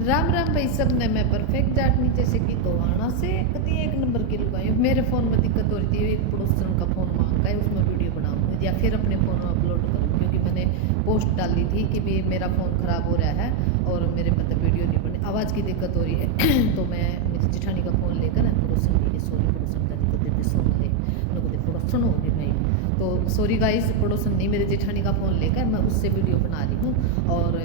राम राम भाई सब ने मैं परफेक्ट जाटनी जैसे कि दोहाना से कभी एक नंबर की लुगाई मेरे फ़ोन में दिक्कत हो रही थी। एक पड़ोसन का फ़ोन मांगा है, उसमें वीडियो बनाऊंगी या फिर अपने फ़ोन में अपलोड करूँगी, क्योंकि मैंने पोस्ट डाली थी कि भी मेरा फ़ोन ख़राब हो रहा है और मेरे मतलब वीडियो नहीं बने, आवाज़ की दिक्कत हो रही है। तो मैं मेरी जिठानी का फ़ोन लेकर पड़ोसन भी सॉरी पड़ोसन का दिक्कत देते सुन ले उन्होंने पड़ोसन हो गए भाई, तो सॉरी गाइस पड़ोसन नहीं, मेरे जिठानी का फ़ोन लेकर मैं उससे वीडियो बना रही हूँ और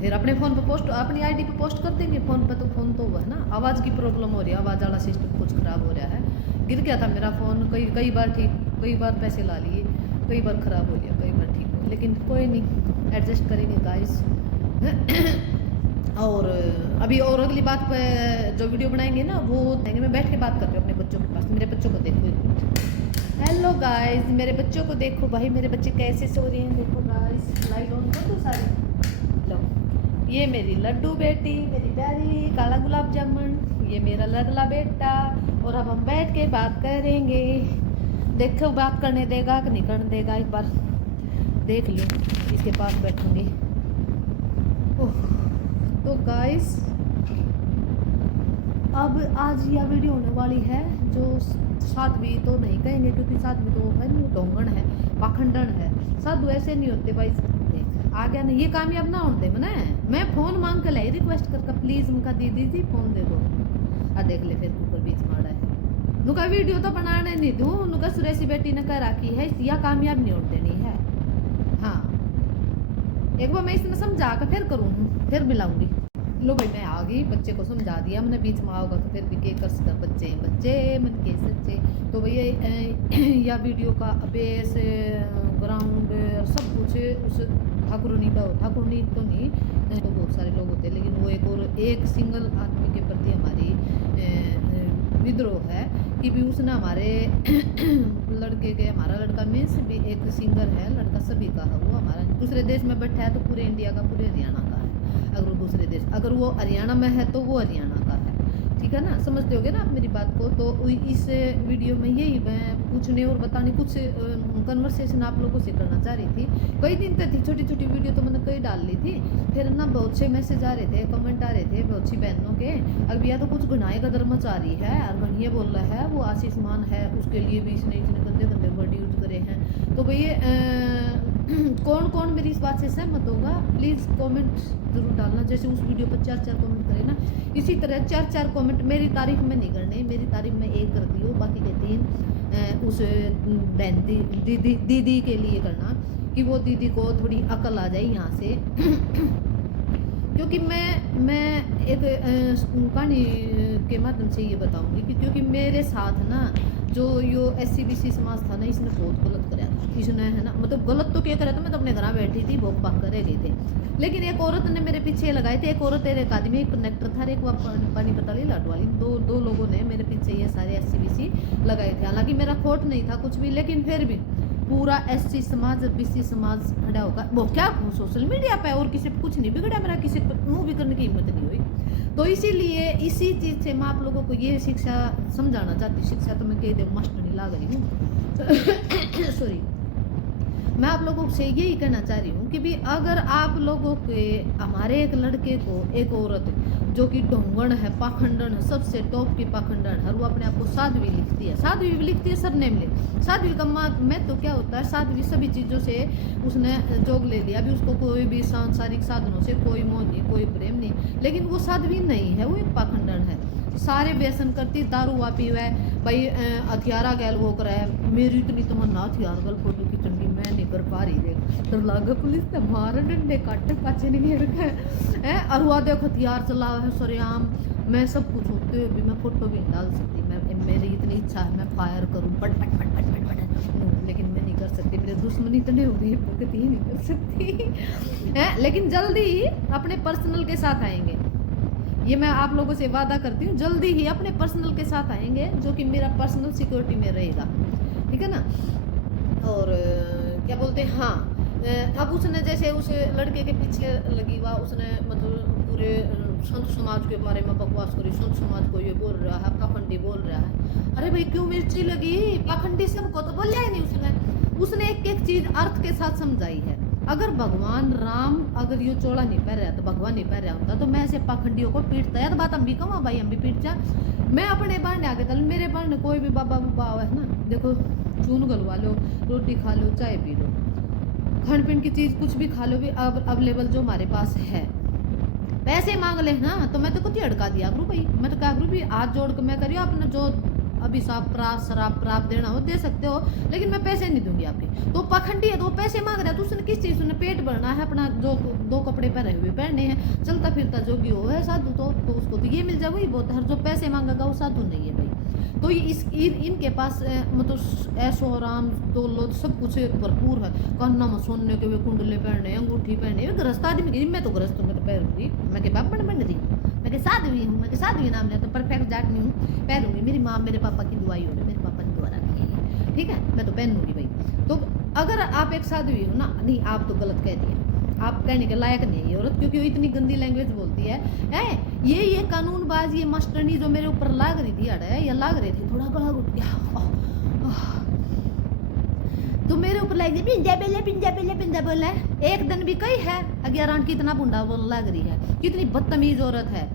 फिर अपने फ़ोन पे पोस्ट अपनी आईडी पे पोस्ट कर देंगे। फ़ोन पे तो फ़ोन तो हुआ ना, आवाज़ की प्रॉब्लम हो रही है, आवाज़ वाला सिस्टम कुछ ख़राब हो रहा है। गिर गया था मेरा फ़ोन कई बार ठीक, कई बार पैसे ला लिए, कई बार ख़राब हो गया, कई बार ठीक हो, लेकिन कोई नहीं, एडजस्ट करेंगे गाइस। और अभी और अगली बात पे जो वीडियो बनाएंगे ना वो देंगे, मैं बैठ के बात करती हूँ अपने बच्चों के पास। मेरे बच्चों को देखो, हेलो गाइस, मेरे बच्चों को देखो भाई, मेरे बच्चे कैसे सो रहे हैं, देखो गाइस। लाइट ऑन कर दो सारी, लो ये मेरी लड्डू बेटी, मेरी प्यारी काला गुलाब जामुन, ये मेरा लडला बेटा। और अब हम बैठ के बात करेंगे, देखो बात करने देगा कि नहीं करने देगा, एक बार देख लो, इसके पास बैठूंगी। तो गाइस अब आज यह वीडियो होने वाली है जो साध्वी तो नहीं कहेंगे, क्योंकि साध्वी तो है नहीं, ढोंगण है, पाखंडन है। साधु ऐसे नहीं होते भाई, आ गया नहीं, ये कामयाब ना होते मने। मैं फ़ोन मांग के लाई रिक्वेस्ट करके, प्लीज़ उनका दीदी जी फ़ोन दे दो। आ देख ले फिर ऊपर बीच मारा है, उनका वीडियो तो बनाने नहीं दूँ, उनका सुरेशी बेटी ने कर रखी है, या कामयाब नहीं होते नहीं है। हाँ एक बार मैं इसमें समझा कर फिर करूँ, फिर मिलाऊंगी। लो भाई मैं आ गई, बच्चे को समझा दिया मैंने, बीच में आओगा तो फिर भी के कर सकता, बच्चे बच्चे मन के सच्चे। तो भैया या वीडियो का बेस ग्राउंड सब कुछ उस ठाकुरनी तो नहीं, तो बहुत सारे लोग होते हैं, लेकिन वो एक सिंगल आदमी के प्रति हमारी विद्रोह है कि भी उसने हमारे लड़के के, हमारा लड़का मीन्स भी एक सिंगर है, लड़का सभी का है, वो हमारा दूसरे देश में बैठा है तो पूरे इंडिया का, पूरे हरियाणा का है। अगर वो दूसरे देश, अगर वो हरियाणा में है तो वो हरियाणा का है, ठीक है ना, समझते होगे ना आप मेरी बात को। तो इस वीडियो में यही मैं पूछने और बताने कुछ कन्वर्सेशन आप लोगों से करना चाह रही थी। कई दिन तक थी, छोटी छोटी वीडियो तो मैंने कई डाल ली थी, फिर ना बहुत से मैसेज आ रहे थे, कमेंट आ रहे थे बहुत सी बहनों के, अब या तो कुछ गुनाहे का धर्म आ रही है और गणिया बोल रहा है वो आशीष मान है, उसके लिए भी इसने इतने गंदे गंदे वर्ड यूज करे हैं। तो भैया कौन कौन मेरी इस बात से सहमत होगा, प्लीज़ कमेंट ज़रूर डालना। जैसे उस वीडियो पर 4 कमेंट करे ना, इसी तरह 4 कमेंट मेरी तारीफ में नहीं करने, मेरी तारीफ में एक कर दियो, बाकी के 3 उस बहन दीदी के लिए करना, कि वो दीदी को थोड़ी अकल आ जाए यहाँ से। क्योंकि मैं एक कहानी के माध्यम से ये बताऊंगी कि क्योंकि मेरे साथ ना जो यो SC/BC समाज था ना, इसने बहुत गलत कराया था, इसने है ना, मतलब गलत तो क्या करा था, मैं तो अपने घर बैठी थी, भोग पाक करे गए थे, लेकिन एक औरत ने मेरे पीछे लगाए थे, एक औरत और एक आदमी, एक कनेक्टर था, एक पानी पताली लाट वाली, दो लोगों ने मेरे पीछे ये सारे SC/BC लगाए थे। हालांकि मेरा खोट नहीं था कुछ भी, लेकिन फिर भी पूरा SC समाज BC समाज खड़ा होगा, वो क्या सोशल मीडिया पे, और किसी पे कुछ नहीं बिगड़ा, मेरा किसी पर मुँह भी करने की हिम्मत नहीं हुई। तो इसीलिए इसी चीज़ से मैं आप लोगों को ये शिक्षा समझाना चाहती हूँ, शिक्षा तो मैं कह दे मास्टर नहीं ला रही हूँ सॉरी, मैं आप लोगों से यही कहना चाह रही हूँ कि भी अगर आप लोगों के, हमारे एक लड़के को एक औरत जो कि ढोंगण है, पाखंडन है, सबसे टॉप की पाखंडन है, वो अपने आप को साध्वी लिखती है, साध्वी भी लिखती है, सरनेम ले, साध्वी का मैं तो क्या होता है, साध्वी सभी चीज़ों से उसने जोग ले लिया, अभी उसको कोई भी सांसारिक साधनों से कोई मोह नहीं, कोई प्रेम नहीं, लेकिन वो साध्वी नहीं है, वो एक पाखंडन है, सारे व्यसन करती, दारू वा पीवा है भाई, हथियारा गैल वो करा है, मेरी इतनी तमन्ना हथियार गल फोटो की चंडी मैं नहीं कर पा रही, देख डर लागे पुलिस ने मार डंडे काटे पाचे नहीं रखा है, अरुआ देखो हथियार चला है सरेआम, मैं सब कुछ होते हुए भी मैं फोटो भी नहीं डाल सकती, मैं मेरी इतनी इच्छा है मैं फायर करूँ but but but but but but, लेकिन मैं नहीं कर सकती, मेरे दुश्मनी इतने हो गई भगत ही नहीं कर सकती है। लेकिन जल्दी ही अपने पर्सनल के साथ आएंगे, ये मैं आप लोगों से वादा करती हूँ, जल्दी ही अपने पर्सनल के साथ आएंगे, जो कि मेरा पर्सनल सिक्योरिटी में रहेगा, ठीक है ना। और क्या बोलते हैं, हाँ अब उसने जैसे उस लड़के के पीछे लगी हुआ, उसने मतलब पूरे संत समाज के बारे में बकवास करी, संत समाज को ये बोल रहा है, पाखंडी बोल रहा है। अरे भाई क्यों मिर्ची लगी, पाखंडी सबको तो बोलिया ही नहीं उसने एक एक चीज़ अर्थ के साथ समझाई है। अगर भगवान राम अगर ये चोला नहीं पहन रहा तो भगवान नहीं पहन रहा होता तो मैं ऐसे पाखंडियों को पीटता है तो बात हम भी कहूँ भाई हम भी पीट जा। मैं अपने बढ़ने आगे चल मेरे बढ़ने कोई भी बाबा बाबा है ना देखो चून गलवा लो रोटी खा लो चाय पी लो खान पीन की चीज़ कुछ भी खा लो भी अब अवेलेबल जो हमारे पास है पैसे मांग ले ना तो मैं तो कुछ अड़का दिया करूँ भाई मैं तो क्या करूँ भी हाथ जोड़ कर मैं करियो अपना जो अभिशाप प्राप्त शराब प्राप्त देना हो दे सकते हो लेकिन मैं पैसे नहीं दूंगी आपके। तो पाखंडी है तो वो पैसे मांग रहा है तो उसने किस चीज़ उसने पेट भरना है अपना जो दो कपड़े पहने हुए पहनने हैं चलता फिरता जोगी हो है साधु तो उसको तो ये मिल जाए वही बहुत हर जो पैसे मांगेगा वो साधु नहीं है भाई। तो इनके पास मतलब ऐशो आराम दौलत सब कुछ भरपूर है कान्ना में सोने के वे कुंडले पहने अंगूठी पहने ग्रस्त आदमी मैं तो ग्रस्त मैं तो पहनूंगी मैं के बाप बन रही मैं के साध्वी हूँ मैं के साध्वी नाम लेता परफेक्ट जाट नहीं हूँ पहनूंगी मेरी माँ मेरे पापा की दुआई हो रही मेरे पापा ने दुआ रखी है ठीक है मैं तो पहनूंगी भाई। तो अगर आप एक साध्वी हो ना नहीं आप तो गलत कह दिया आप कहने के लायक नहीं है औरत क्योंकि वो इतनी गंदी लैंग्वेज बोलती है ये कानूनबाज ये मास्टरनी जो मेरे ऊपर लाग रही थी अड़े या लाग रही थी थोड़ा गला घुट गया तो मेरे ऊपर लाग गई पिंजा बोला है एक दिन भी कही है 11 कितना बुंडा बोल लग रही है कितनी बदतमीज औरत है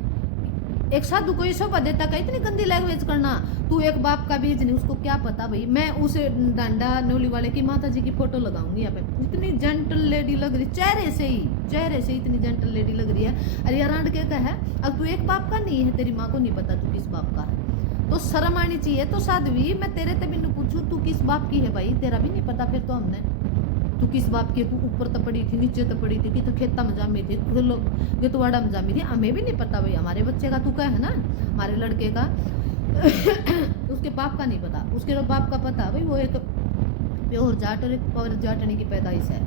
एक साधु को ये शोभा देता का इतनी गंदी लैंग्वेज करना तू एक बाप का बीज नहीं उसको क्या पता भाई। मैं उसे डांडा नौली वाले की माता जी की फोटो लगाऊंगी यहाँ पे इतनी जेंटल लेडी लग रही चेहरे से इतनी जेंटल लेडी लग रही है। अरे यार क्या है अब तू एक बाप का नहीं है तेरी माँ को नहीं पता तू किस बाप का है तो शर्म आनी चाहिए। तो साध्वी मैं तेरे ते भी नहीं पूछूं तू किस बाप की है भाई तेरा भी नहीं पता फिर तो हमने तू किस बाप की तू ऊपर तो पड़ी थी नीचे तो पड़ी थी कि तो खेता में जामी थी गेतवाड़ा में जामी थी हमें भी नहीं पता भाई हमारे बच्चे का तू क्या है ना हमारे लड़के का उसके बाप का नहीं पता उसके बाप का पता भाई वो एक प्योर जाट और एक प्योर जाटनी की पैदाइश है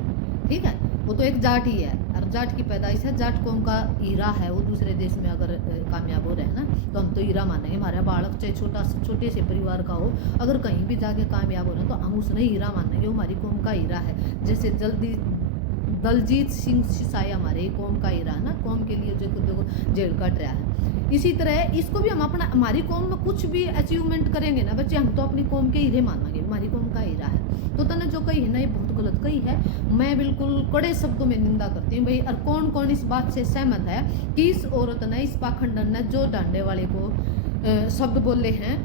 ठीक है वो तो एक जाट ही है और जाट की पैदाइश है जाट कौम का हीरा है वो दूसरे देश में अगर कामयाब हो रहे हैं ना तो हम तो हीरा मानेंगे हमारा बालक चाहे छोटे से परिवार का हो अगर कहीं भी जाके कामयाब हो रहे हैं तो हम उसने हीरा मानेंगे वो हमारी कौम का हीरा है। जैसे दलजीत सिंह सिसाई हमारे कौम का हीरा है ना कौम के लिए जो देखो जेल कट रहा है इसी तरह इसको भी हम अपना हमारी कौम में कुछ भी अचीवमेंट करेंगे ना बच्चे हम तो अपनी कौम के हीरे मानेंगे हमारी कौम का हीरा है। तो तने जो कही है ना ये बहुत गलत कही है मैं बिल्कुल कड़े शब्दों में निंदा करती हूँ भाई। और कौन कौन इस बात से सहमत है कि इस औरत ने इस पाखंडन ने जो डांडे वाले को शब्द बोले हैं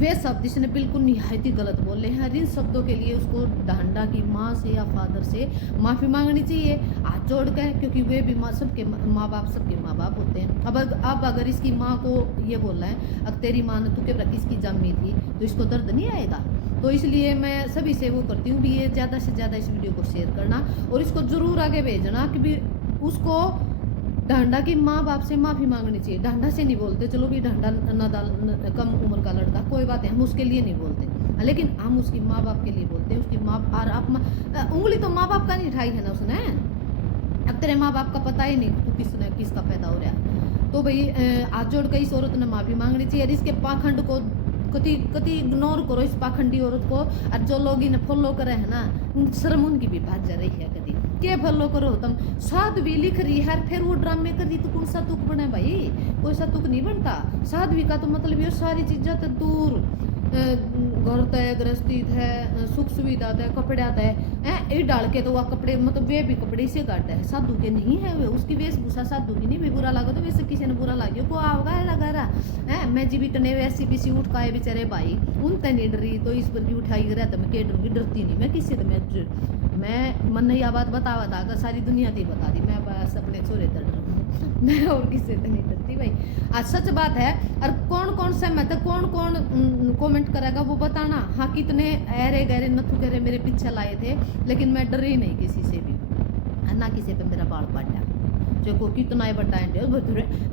वे शब्द इसने बिल्कुल निहायत ही गलत बोले हैं। इन शब्दों के लिए उसको डांडा की माँ से या फादर से माफ़ी मांगनी चाहिए हाथ जोड़ कर क्योंकि वे भी सबके माँ बाप होते हैं। अब अगर इसकी माँ को ये बोल रहा है अब तेरी माँ ने तुके प्रति इसकी जम्मी थी तो इसको दर्द नहीं आएगा। तो इसलिए मैं सभी से वो करती हूँ भी ये ज़्यादा से ज़्यादा इस वीडियो को शेयर करना और इसको ज़रूर आगे भेजना कि भी उसको डांडा की माँ बाप से माफ़ी मांगनी चाहिए। डांडा से नहीं बोलते चलो भी डांडा कम उम्र का लड़का कोई बात है हम उसके लिए नहीं बोलते लेकिन हम उसकी माँ बाप के लिए बोलते हैं। उसकी माँ और आप उंगली तो माँ बाप का नहीं उठाई है ना उसने अब तेरे माँ बाप का पता ही नहीं तू किसका पैदा हो रहा है। तो भाई हाथ जोड़ कर इस औरत ने माफ़ी मांगनी चाहिए और इसके पाखंड को कति इग्नोर करो इस पाखंडी औरत को। और जो लोग इन्हें फॉलो करे है ना शर्म उनकी भी बात जा रही है कभी क्या फॉलो करो तुम साध्वी लिख रही है फिर वो ड्रामे कर रही तो कौन सा तुक बने भाई कोई सा तुक नहीं बनता। साध्वी का तो मतलब ये सारी चीज़ें तो दूर घर तय गृहस्थी है सुख सुविधा तय कपड़े आता है ये डाल के तो वह कपड़े मतलब वे भी कपड़े से काटता है साधु के नहीं है वे उसकी वेशभूषा साधु की नहीं भी बुरा लगा तो वैसे किसी ने बुरा लगे को आओगा लगा रहा है मैं जीवित ने वैसी पीसी उठ का बेचारे भाई उन तय नहीं डरी तो इस पर भी उठाई रहा तो मैं क्या डरूंगी डरती नहीं मैं किसी मैं मन नहीं बात बतावा था अगर सारी दुनिया थी बता दी मैं बस अपने छोरे तर डरूँ मैं और किसी से नहीं डरती भाई। आज सच बात है और कौन कौन सहमत है कौन कौन कमेंट करेगा वो बताना। हाँ कितने ऐरे गहरे नथु गहरे मेरे पीछे लाए थे लेकिन मैं डरी नहीं किसी से भी ना किसी पे मेरा बाल पाटा जो को कितना ही बड़ा है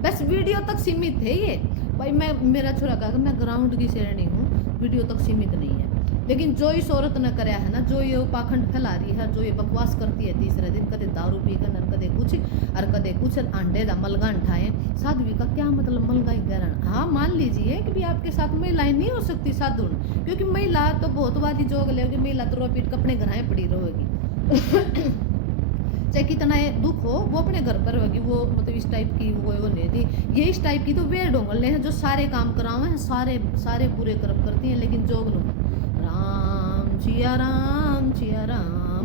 बस वीडियो तक सीमित है ये भाई। मैं मेरा छोरा कहा मैं ग्राउंड की शेरनी हूँ वीडियो तक सीमित नहीं है लेकिन जो इस औरत ने कराया है ना जो ये पाखंड फैला रही है जो ये बकवास करती है तीसरे दिन कदे दारू पी कर कदे कुछ अंडे का मलगान उठाए साध्वी का क्या मतलब मलगाई गरण। हाँ मान लीजिए कि भी आपके साथ महिलाएं नहीं हो सकती साधु क्योंकि महिला तो बहुत वादी जोग लेगी महिला तो रो पीट अपने घर पड़ी रहेगी चाहे कितना दुख हो वो अपने घर पर होगी वो मतलब इस टाइप की वो नहीं थी ये इस टाइप की तो वे ढोंगले हैं जो सारे काम करावे हैं सारे बुरे कर्म करती हैं लेकिन जोग लो राम सिया राम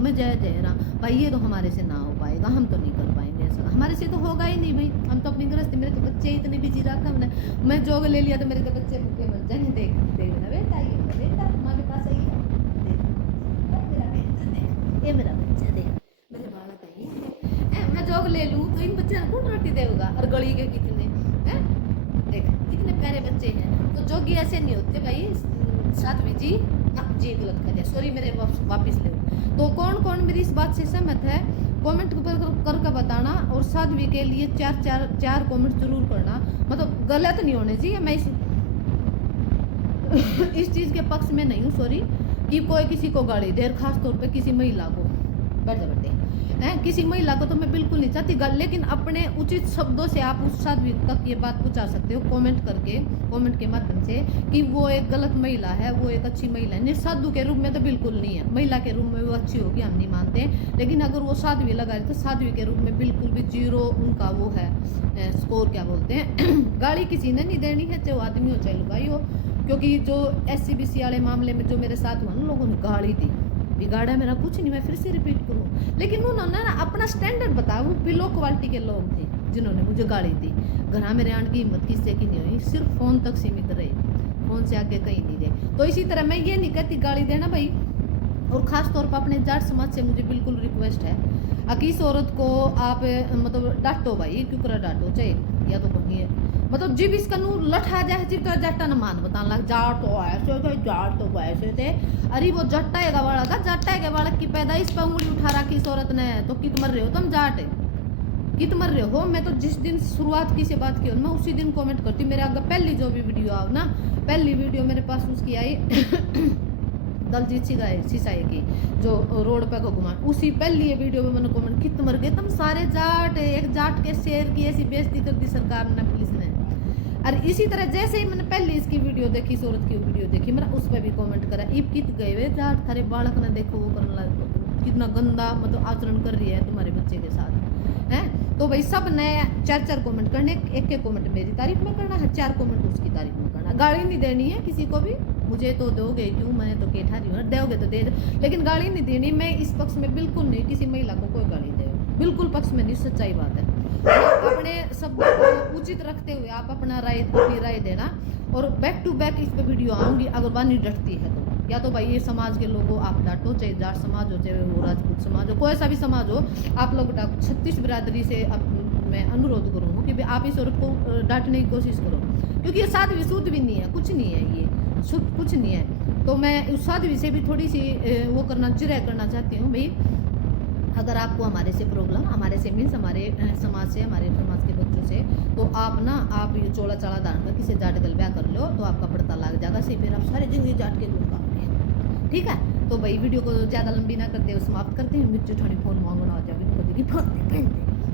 जय जय राम भाई ये तो हमारे से ना हो पाएगा, हम तो नहीं कर पाएंगे ऐसा, हमारे से तो होगा ही नहीं भाई, हम तो अपनी गृहस्थी, मेरे तो बच्चे इतने बिजी रखा हमने, मैं जॉब ले लिया तो मेरे तो बच्चे भूखे मर जाएंगे। देख देख ना बेटा, ये मेरा बेटा हमारे पास आई है, देख मेरा बेटा, देख ये मेरा बच्चा, देख मेरे बालक है, मैं जॉब ले लूँ तो इन बच्चे कौन रोटी देगा, और गली के कितने हैं, देख कितने प्यारे बच्चे हैं। तो जोगी ऐसे नहीं होते भाई, साध्वी जी जी गलत कर दिया, सॉरी मेरे वापस ले। तो कौन कौन मेरी इस बात से सहमत है कमेंट करके बताना, और साध्वी के लिए चार कमेंट जरूर करना, मतलब गलत नहीं होने चाहिए। मैं इस चीज़ के पक्ष में नहीं हूँ, सॉरी, कि कोई किसी को गाली दे, खास तौर पे किसी महिला को, बैठ बैठे हैं किसी महिला को तो मैं बिल्कुल नहीं चाहती गाली, लेकिन अपने उचित शब्दों से आप उस साध्वी तक ये बात पहुंचा सकते हो कमेंट करके, कमेंट के माध्यम से, कि वो एक गलत महिला है, वो एक अच्छी महिला है। साधु के रूप में तो बिल्कुल नहीं है, महिला के रूप में वो अच्छी होगी हम नहीं मानते, लेकिन अगर वो साध्वी लगा रही तो साध्वी के रूप में बिल्कुल भी जीरो उनका वो है स्कोर, क्या बोलते हैं गाली किसी ने नहीं देनी है, चाहे वो आदमी हो चाहे लुगाई हो, क्योंकि जो SC BC वाले मामले में जो मेरे साथ हुआ ना, लोगों ने गाली दी, बिगाड़ा मेरा कुछ नहीं, मैं फिर से रिपीट करूँ, लेकिन उन्होंने ना अपना स्टैंडर्ड बताया, वो बिलो क्वालिटी के लोग थे जिन्होंने मुझे गाली दी। घर मेरे आने की हिम्मत किससे की नहीं हुई, सिर्फ फ़ोन तक सीमित रहे, फ़ोन से आगे कहीं नहीं गए। तो इसी तरह मैं ये नहीं कहती गाली देना भाई, और ख़ास तौर पर अपने जाट समाज से मुझे बिल्कुल रिक्वेस्ट है, किस औरत को आप मतलब डांटो भाई, क्यों करा डांटो, चाहे या तो कहीं मतलब जीव इसका नू लठा जाए जीव तो जट्टा न मान बताने लग, जाट तो ऐसे थे, जाट तो वैसे थे, अरे वो जट्टा है बालक का, जट्टा है बालक की पैदाइश पर उंगली उठा रखी इस औरत ने, तो कित मर रहे हो तुम, जाट है कित मर रहे हो। मैं तो जिस दिन शुरुआत की से बात की मैं उसी दिन कमेंट करती, मेरे आगे पहली जो भी वीडियो आओ ना, पहली वीडियो मेरे पास उसकी आई दलजीत सिसाई की जो रोड पे को घुमा, उसी पहली ये वीडियो में मैंने कमेंट, कित मर गए तुम सारे जाट, एक जाट के शेर की ऐसी बेइज्जती कर दी सरकार ने, पुलिस ने। और इसी तरह जैसे ही मैंने पहले इसकी वीडियो देखी, इस औरत की वीडियो देखी, मेरा उस पर भी कमेंट करा, ईब कित गए वे जाट, थारे बालक ने देखो वो करने लगा, कितना गंदा मतलब आचरण कर रही है तुम्हारे बच्चे के साथ हैं। तो भाई सब ने 4 कमेंट करने, एक कमेंट मेरी तारीफ में करना है, 4 कमेंट उसकी तारीफ में करना, गाली नहीं देनी है किसी को भी, मुझे तो दोगे क्यों, मैं तो केठा रही हूँ, दोगे तो दे दो, लेकिन गाली नहीं देनी। मैं इस पक्ष में बिल्कुल नहीं, किसी महिला को कोई गाली दे, बिल्कुल पक्ष में नहीं, सच्चाई बात है। अपने शब्दों को उचित रखते हुए आप अपनी राय देना, और बैक टू बैक इस पे वीडियो आऊँगी, अगर वानी डटती है तो, या तो भाई ये समाज के लोगों आप डांटो, चाहे जाट समाज हो, चाहे वो राजपूत समाज हो, कोई सा भी समाज हो, आप लोग डांटो। 36 बिरादरी से मैं अनुरोध करूँ कि आप इस औरत को डांटने की कोशिश करो, क्योंकि ये साध्वी शुद्ध भी नहीं है, कुछ नहीं है, ये शुद्ध कुछ नहीं है। तो मैं उस साध्वी से भी थोड़ी सी वो जिरह करना चाहती हूँ भाई, अगर आपको हमारे से प्रॉब्लम, हमारे से मीन्स हमारे समाज से, हमारे समाज के बच्चों से, तो आप ये चोला चाला दान कर किसी जाट गल ब्याह कर लो, तो आपका पड़ता लग जाएगा, से फिर आप सारी जिंदगी जाट के गुण गाओगे, ठीक है। तो भाई वीडियो को ज़्यादा लंबी ना करते हुए समाप्त करते हैं, मुझे थोड़ी फ़ोन मांगना हो जाएगी,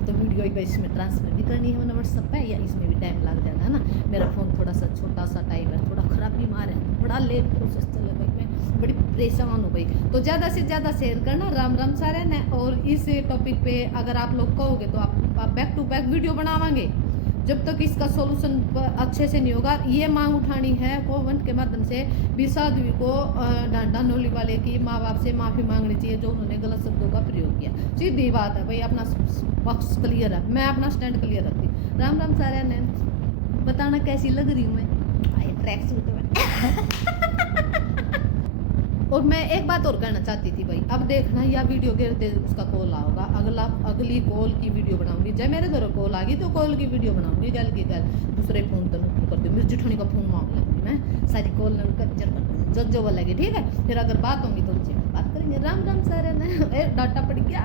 तो वीडियो एक बार इसमें ट्रांसफर भी करनी है, व्हाट्सएप पे, या इसमें भी टाइम लग जाएगा है ना, मेरा फ़ोन थोड़ा सा छोटा सा टाइम है, थोड़ा ख़राब बीमार है, बड़ा लेट प्रोसेस चल रहा है, मैं बड़ी परेशान हो गई। तो ज़्यादा से ज़्यादा शेयर करना, राम राम सारे ने। और इस टॉपिक पे अगर आप लोग कहोगे तो आप बैक टू बैक वीडियो बनावाएंगे, जब तक इसका सॉल्यूशन अच्छे से नहीं होगा। ये मांग उठानी है कमेंट के माध्यम से, साध्वी को डांडा नौली वाले की माँ बाप से माफ़ी मांगनी चाहिए जो उन्होंने गलत शब्दों का प्रयोग किया। सीधी बात है भाई, अपना पक्ष क्लियर है, मैं अपना स्टैंड क्लियर रखती हूँ। राम राम सारे ने, बताना कैसी लग रही हूँ मैं, ट्रैक सूट में और मैं एक बात और कहना चाहती थी भाई, अब देखना या वीडियो गिरते उसका कॉल आओगा, अगली कॉल की वीडियो बनाऊंगी, जब मेरे घर कॉल आ गई तो कॉल की वीडियो बनाऊंगी, गल की गल दूसरे फ़ोन तो कर दूँ, मेरी जिठनी का फ़ोन मांग लूँगी मैं, सारी कॉल कच्चर कर दूँगी, जो बोलेगी, ठीक है। फिर अगर बात होंगी तो उनसे बात करेंगे। राम राम सारे ने, डाटा पड़ गया।